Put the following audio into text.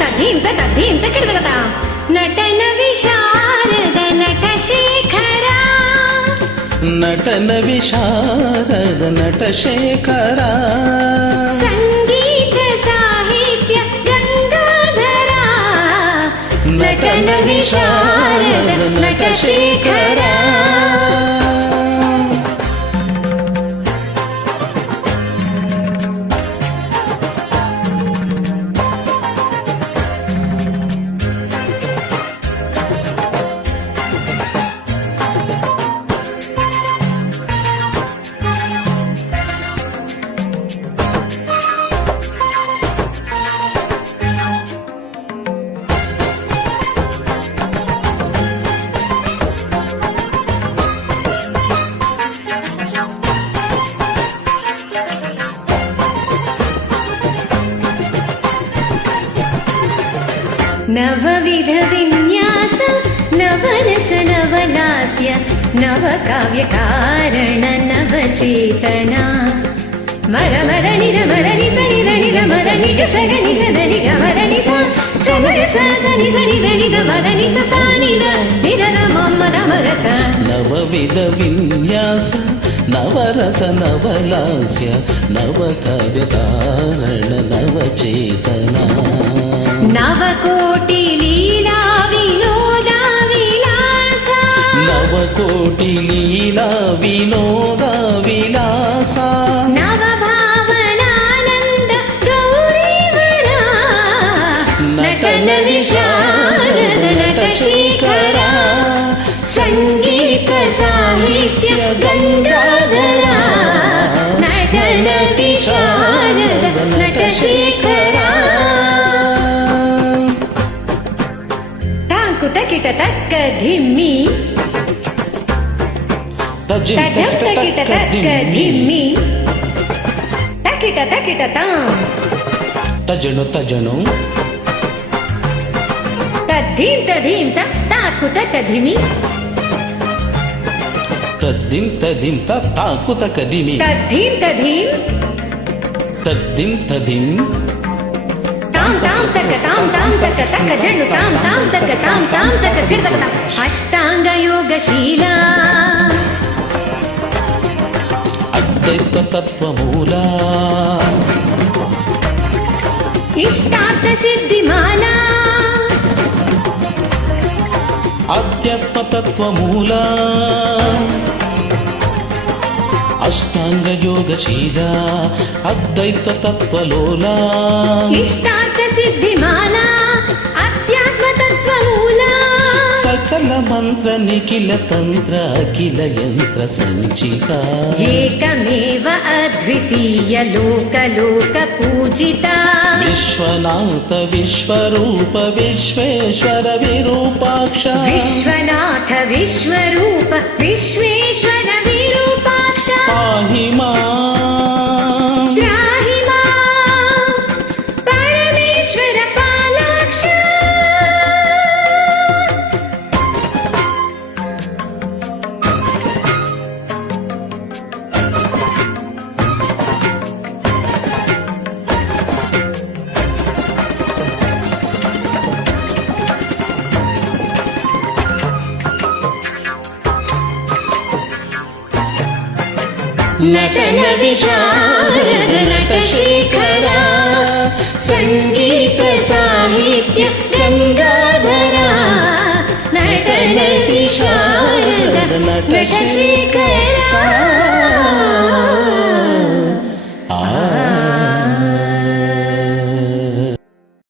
తధీం తకిడదగత నటన విశారద నటశేఖర నటన విశారద నటశేఖర సంగీత సాహిత్య గంగాధర నటన విశారద నటశేఖర नवविध विन्यास नवरस नवलास्य नवकाव्यकारण नवचेतना मर मर निर नि सनि దని ద మర ని గ స గ ని స దని గ మర ని స స మ గ స దని సని దని ద మర ని స స ని ద ని ద ర మ మ ద మ గ స నవవిధ విన్యాస నవరస నవలాస్య నవకావ్యకారణ నవచేతనా నవకోటి లీలా వినోద విలాస నవకోటి లీలా వినోద విలాస నవభావనానంద గౌరీవర నటన విశారద నటశేఖర సంగీత సాహిత్య గంగాధర నటన విశారద నటశేఖర తకిట తక్క ధిమ్మి తజం తకిట తక్క ధిమ్మి తకిట తకిట తాం తజను తజను తద్ధీం తధీం తాకు తక ధిమి తద్దిం తదిం తాకు తక ధిమి తద్ధీం తధీం తద్దిం తదిం తాం తాం తక తక జండు తాం తక కిడతక అష్టాంగ యోగశీల అద్వైత తత్వమూల ఇష్టార్థ సిద్ధిమాల అధ్యాత్మ తత్వమూల అష్టాంగ యోగశీల అద్వైత తత్వలోల ఇష్టార్థ సిద్ధిమాల అధ్యాత్మ తత్వమూల సకల మంత్ర నిఖిల తంత్ర అఖిల యంత్ర సంచిత ఏకమేవ అద్వితీయ లోక పూజిత విశ్వనాథ విశ్వరూప విశ్వేశ్వర విరూపాక్ష విశ్వనాథ విశ్వరూప విశ్వేశ్వర విరూపాక్ష పాహి మాం త్రాహి మాం పరమేశ్వర పాలాక్ష నటన విశారద నటశేఖర సంగీత సాహిత్య గంగాధర నటన విశారద నటశేఖర